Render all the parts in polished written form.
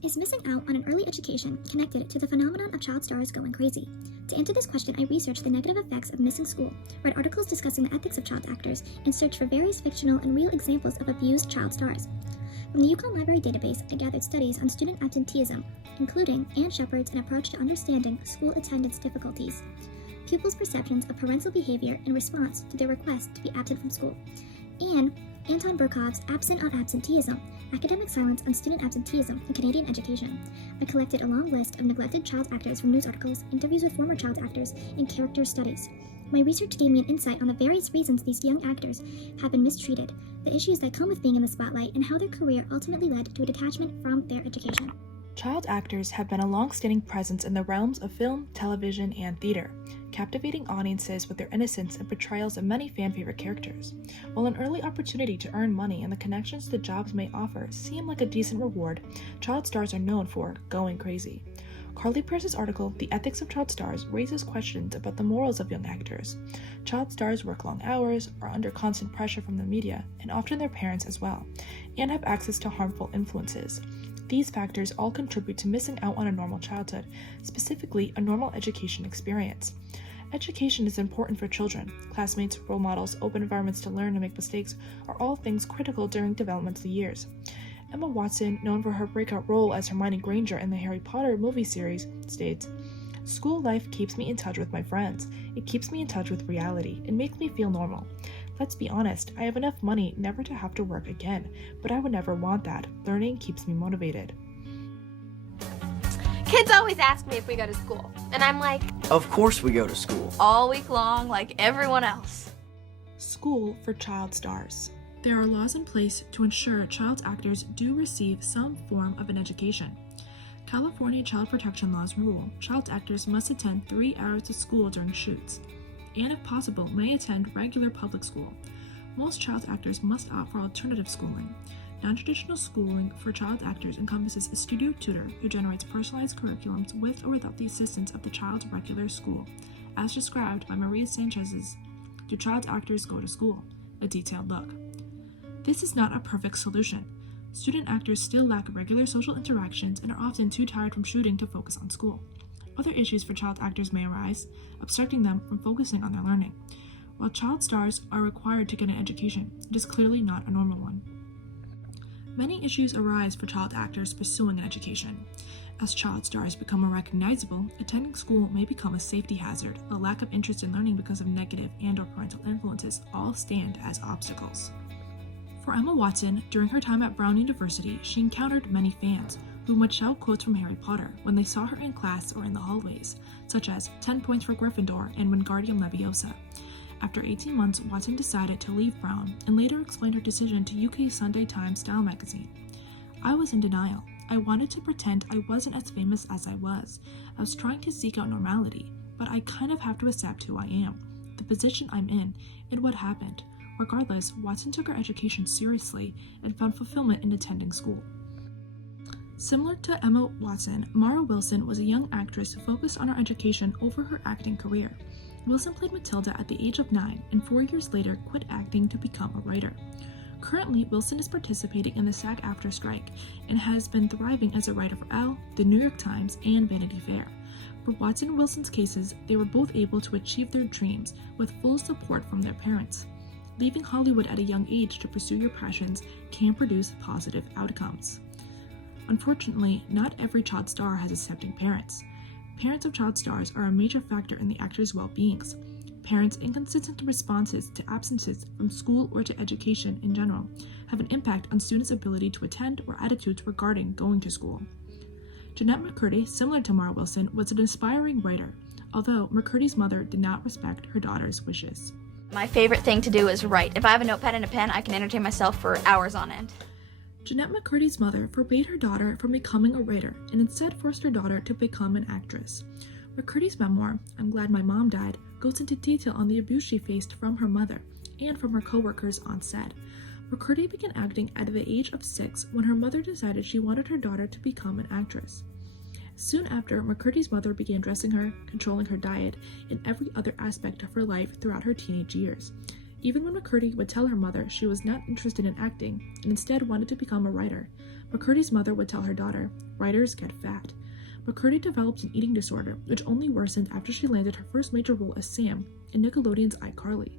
Is missing out on an early education connected to the phenomenon of child stars going crazy? To answer this question, I researched the negative effects of missing school, read articles discussing the ethics of child actors, and searched for various fictional and real examples of abused child stars. From the UConn Library database, I gathered studies on student absenteeism, including Ann Shepard's An Approach to Understanding School Attendance Difficulties, pupils' perceptions of parental behavior in response to their request to be absent from school, and Anton Burkov's Absent on Absenteeism, Academic Silence on Student Absenteeism in Canadian Education. I collected a long list of neglected child actors from news articles, interviews with former child actors, and character studies. My research gave me an insight on the various reasons these young actors have been mistreated, the issues that come with being in the spotlight, and how their career ultimately led to a detachment from their education. Child actors have been a long-standing presence in the realms of film, television, and theater, captivating audiences with their innocence and portrayals of many fan-favorite characters. While an early opportunity to earn money and the connections the jobs may offer seem like a decent reward, child stars are known for going crazy. Carly Pierce's article, The Ethics of Child Stars, raises questions about the morals of young actors. Child stars work long hours, are under constant pressure from the media, and often their parents as well, and have access to harmful influences. These factors all contribute to missing out on a normal childhood, specifically a normal education experience. Education is important for children. Classmates, role models, open environments to learn and make mistakes are all things critical during developmental years. Emma Watson, known for her breakout role as Hermione Granger in the Harry Potter movie series, states, "School life keeps me in touch with my friends. It keeps me in touch with reality. It makes me feel normal. Let's be honest, I have enough money never to have to work again, but I would never want that. Learning keeps me motivated." Kids always ask me if we go to school, and I'm like, Of course we go to school. all week long like everyone else. School for child stars. There are laws in place to ensure child actors do receive some form of an education. California child protection laws rule child actors must attend 3 hours of school during shoots, and if possible, may attend regular public school. Most child actors must opt for alternative schooling. Non-traditional schooling for child actors encompasses a studio tutor who generates personalized curriculums with or without the assistance of the child's regular school, as described by Maria Sanchez's Do Child Actors Go to School? A Detailed Look. This is not a perfect solution. Student actors still lack regular social interactions and are often too tired from shooting to focus on school. Other issues for child actors may arise, obstructing them from focusing on their learning. While child stars are required to get an education, it is clearly not a normal one. Many issues arise for child actors pursuing an education. As child stars become more recognizable, attending school may become a safety hazard. A lack of interest in learning because of negative and/or parental influences all stand as obstacles. For Emma Watson, during her time at Brown University, she encountered many fans who would shout quotes from Harry Potter when they saw her in class or in the hallways, such as 10 points for Gryffindor and Wingardium Leviosa. After 18 months, Watson decided to leave Brown and later explained her decision to UK Sunday Times Style magazine. "I was in denial. I wanted to pretend I wasn't as famous as I was. I was trying to seek out normality, but I kind of have to accept who I am, the position I'm in, and what happened." Regardless, Watson took her education seriously and found fulfillment in attending school. Similar to Emma Watson, Mara Wilson was a young actress focused on her education over her acting career. Wilson played Matilda at the age of 9 and 4 years later quit acting to become a writer. Currently, Wilson is participating in the SAG-AFTRA strike and has been thriving as a writer for Elle, The New York Times, and Vanity Fair. For Watson and Wilson's cases, they were both able to achieve their dreams with full support from their parents. Leaving Hollywood at a young age to pursue your passions can produce positive outcomes. Unfortunately, not every child star has accepting parents. Parents of child stars are a major factor in the actors' well-beings. Parents' inconsistent responses to absences from school or to education in general have an impact on students' ability to attend or attitudes regarding going to school. Jeanette McCurdy, similar to Mara Wilson, was an aspiring writer, although McCurdy's mother did not respect her daughter's wishes. My favorite thing to do is write. If I have a notepad and a pen, I can entertain myself for hours on end. Jeanette McCurdy's mother forbade her daughter from becoming a writer and instead forced her daughter to become an actress. McCurdy's memoir, I'm Glad My Mom Died, goes into detail on the abuse she faced from her mother and from her co-workers on set. McCurdy began acting at the age of 6 when her mother decided she wanted her daughter to become an actress. Soon after, McCurdy's mother began dressing her, controlling her diet, and every other aspect of her life throughout her teenage years. Even when McCurdy would tell her mother she was not interested in acting and instead wanted to become a writer, McCurdy's mother would tell her daughter, "Writers get fat." McCurdy developed an eating disorder, which only worsened after she landed her first major role as Sam in Nickelodeon's iCarly.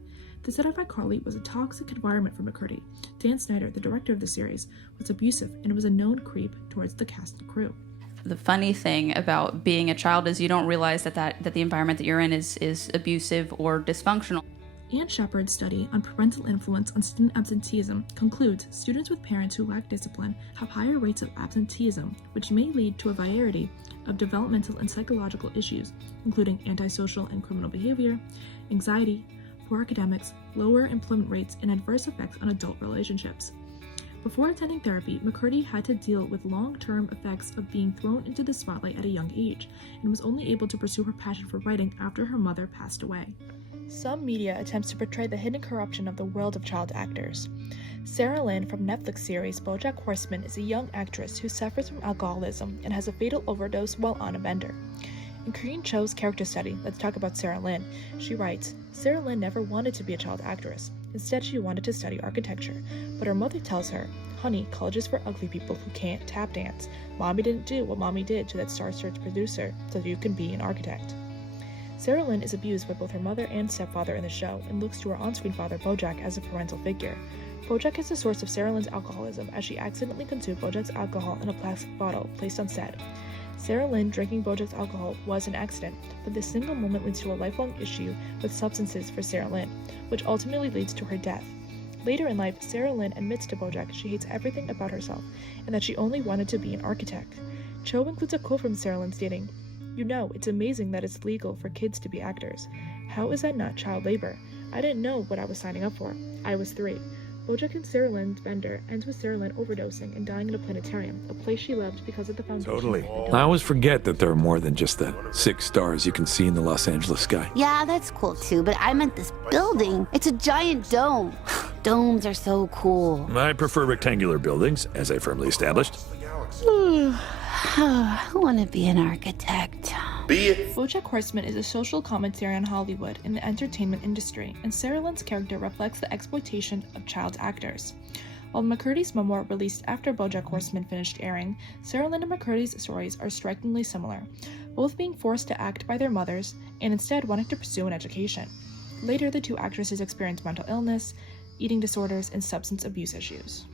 The set of iCarly was a toxic environment for McCurdy. Dan Snyder, the director of the series, was abusive and was a known creep towards the cast and crew. The funny thing about being a child is you don't realize that the environment that you're in is abusive or dysfunctional. Ann Shepard's study on parental influence on student absenteeism concludes students with parents who lack discipline have higher rates of absenteeism, which may lead to a variety of developmental and psychological issues, including antisocial and criminal behavior, anxiety, poor academics, lower employment rates, and adverse effects on adult relationships. Before attending therapy, McCurdy had to deal with long-term effects of being thrown into the spotlight at a young age, and was only able to pursue her passion for writing after her mother passed away. Some media attempts to portray the hidden corruption of the world of child actors. Sarah Lynn from Netflix series BoJack Horseman is a young actress who suffers from alcoholism and has a fatal overdose while on a bender. In Korean Cho's character study, Let's Talk About Sarah Lynn, she writes, Sarah Lynn never wanted to be a child actress. Instead, she wanted to study architecture, but her mother tells her, "Honey, college is for ugly people who can't tap dance. Mommy didn't do what mommy did to that Star Search producer, so you can be an architect." Sarah Lynn is abused by both her mother and stepfather in the show and looks to her on-screen father BoJack as a parental figure. BoJack is the source of Sarah Lynn's alcoholism as she accidentally consumed BoJack's alcohol in a plastic bottle placed on set. Sarah Lynn drinking BoJack's alcohol was an accident, but this single moment leads to a lifelong issue with substances for Sarah Lynn, which ultimately leads to her death. Later in life, Sarah Lynn admits to BoJack she hates everything about herself and that she only wanted to be an architect. Cho includes a quote from Sarah Lynn stating, "You know, it's amazing that it's legal for kids to be actors. How is that not child labor? I didn't know what I was signing up for. I was 3. BoJack and Sarah Lynn's bender ends with Sarah Lynn overdosing and dying in a planetarium, a place she loved because of the foundation. Totally. I always forget that there are more than just the 6 stars you can see in the Los Angeles sky. Yeah, that's cool too, but I meant this building. It's a giant dome. Domes are so cool. I prefer rectangular buildings, as I firmly established. I want to be an architect. BoJack Horseman is a social commentary on Hollywood and the entertainment industry, and Sarah Lynn's character reflects the exploitation of child actors. While McCurdy's memoir released after BoJack Horseman finished airing, Sarah Lynn and McCurdy's stories are strikingly similar, both being forced to act by their mothers and instead wanting to pursue an education. Later, the two actresses experienced mental illness, eating disorders, and substance abuse issues.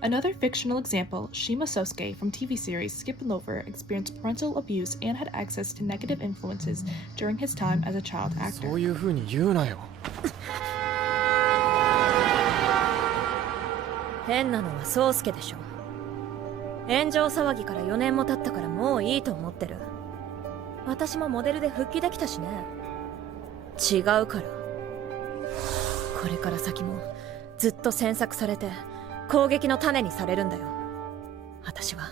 Another fictional example, Shima Sosuke from TV series Skip and Loafer experienced parental abuse and had access to negative influences during his time as a child actor. そういう風に言うなよ。変なのは宗介でしょ。炎上騒ぎから4年も経ったからもういいと思ってる。私もモデルで復帰できたしね。違うから。これから先もずっと詮索されて攻撃の種にされるんだよ。私は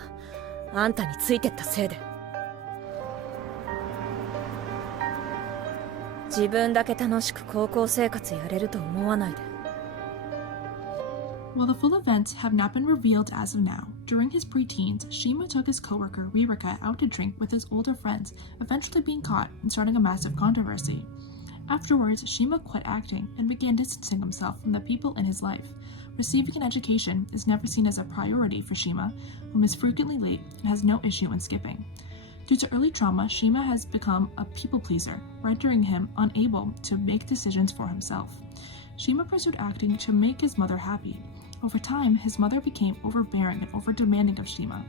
あんたについてったせいで。自分だけ楽しく高校生活やれると思わないで。While the full events have not been revealed as of now, during his preteens, Shima took his coworker Ririka out to drink with his older friends, eventually being caught and starting a massive controversy. Afterwards, Shima quit acting and began distancing himself from the people in his life. Receiving an education is never seen as a priority for Shima, whom is frequently late and has no issue in skipping. Due to early trauma, Shima has become a people pleaser, rendering him unable to make decisions for himself. Shima pursued acting to make his mother happy. Over time, his mother became overbearing and over-demanding of Shima.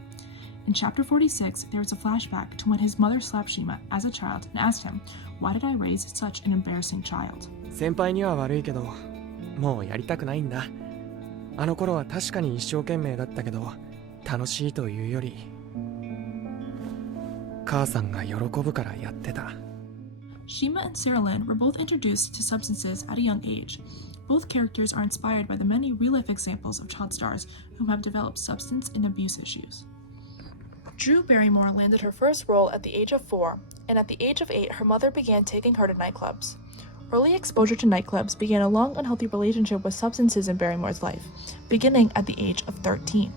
In Chapter 46, there is a flashback to when his mother slapped Shima as a child and asked him, "Why did I raise such an embarrassing child?" 先輩には悪いけど、もうやりたくないんだ。あの頃は確かに一生懸命だったけど、楽しいというより、母さんが喜ぶからやってた。Shima and Sarah Lynn were both introduced to substances at a young age. Both characters are inspired by the many real-life examples of child stars who have developed substance and abuse issues. Drew Barrymore landed her first role at the age of 4, and at the age of 8, her mother began taking her to nightclubs. Early exposure to nightclubs began a long, unhealthy relationship with substances in Barrymore's life, beginning at the age of 13.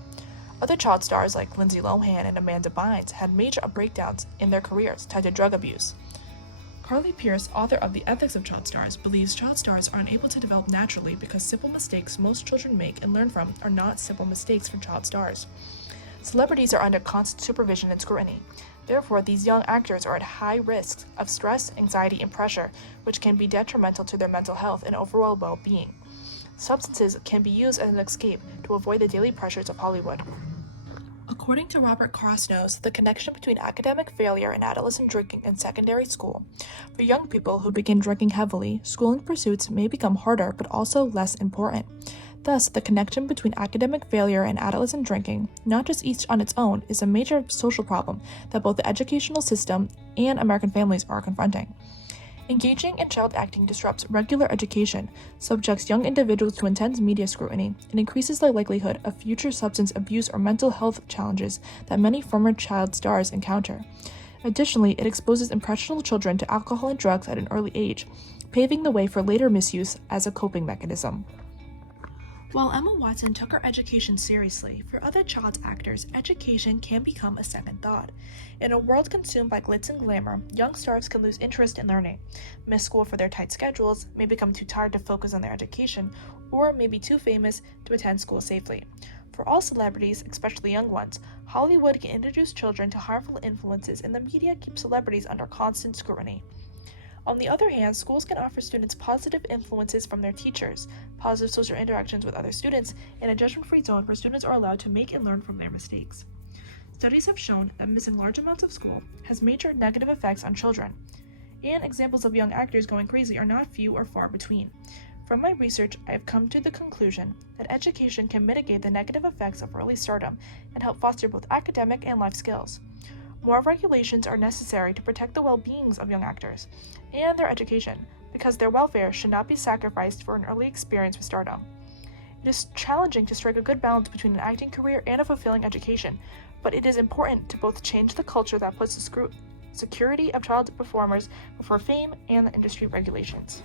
Other child stars like Lindsay Lohan and Amanda Bynes had major breakdowns in their careers tied to drug abuse. Carly Pierce, author of The Ethics of Child Stars, believes child stars are unable to develop naturally because simple mistakes most children make and learn from are not simple mistakes for child stars. Celebrities are under constant supervision and scrutiny. Therefore, these young actors are at high risk of stress, anxiety, and pressure, which can be detrimental to their mental health and overall well-being. Substances can be used as an escape to avoid the daily pressures of Hollywood. According to Robert Krasnos, the connection between academic failure and adolescent drinking in secondary school. For young people who begin drinking heavily, schooling pursuits may become harder but also less important. Thus, the connection between academic failure and adolescent drinking, not just each on its own, is a major social problem that both the educational system and American families are confronting. Engaging in child acting disrupts regular education, subjects young individuals to intense media scrutiny, and increases the likelihood of future substance abuse or mental health challenges that many former child stars encounter. Additionally, it exposes impressionable children to alcohol and drugs at an early age, paving the way for later misuse as a coping mechanism. While Emma Watson took her education seriously, for other child actors, education can become a second thought. In a world consumed by glitz and glamour, young stars can lose interest in learning, miss school for their tight schedules, may become too tired to focus on their education, or may be too famous to attend school safely. For all celebrities, especially young ones, Hollywood can introduce children to harmful influences, and the media keeps celebrities under constant scrutiny. On the other hand, schools can offer students positive influences from their teachers, positive social interactions with other students, and a judgment-free zone where students are allowed to make and learn from their mistakes. Studies have shown that missing large amounts of school has major negative effects on children, and examples of young actors going crazy are not few or far between. From my research, I have come to the conclusion that education can mitigate the negative effects of early stardom and help foster both academic and life skills. More regulations are necessary to protect the well-beings of young actors and their education, because their welfare should not be sacrificed for an early experience with stardom. It is challenging to strike a good balance between an acting career and a fulfilling education, but it is important to both change the culture that puts the security of child performers before fame and the industry regulations.